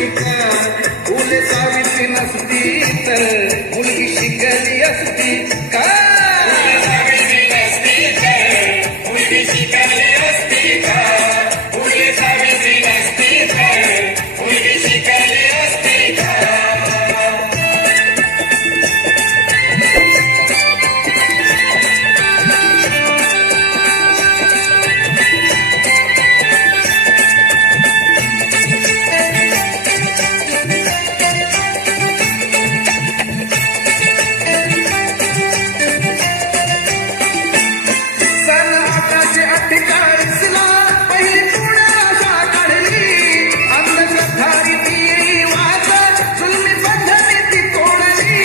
असती का? फुले सावित्री नसती तर मुलगी शिकली असती का? फुले सावित्री नसती तर मुलगी शिकली असती का? फुले सावित्री नसती तर मुलगी शिकली असती का? सन 1848 पहिली पूर्ण आशा काढली. अंधश्रद्धारी ती वाच जुलमी बंधने ती तोडली.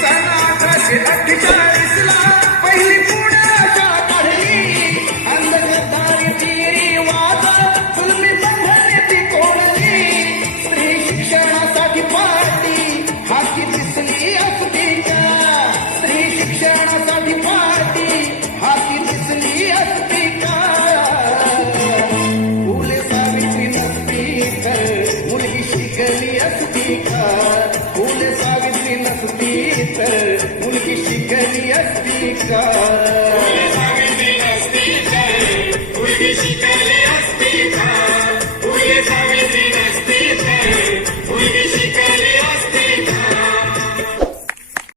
सन 1848 पहिली पूर्ण आशा काढली. अंधश्रद्धारी ती वाच जुलमी बंधने ती तोडली. स्त्री शिक्षणासाठी पार्टी हाती दिसली असती का? स्त्री शिक्षणासाठी पार्टी हाती दिसली असती का? फुले सावित्री नसती तर मुलगी शिकली असती का? फुले सावित्री नसती तर मुलगी शिकली असती का? फुले सावित्री नसती तर मुलगी शिकली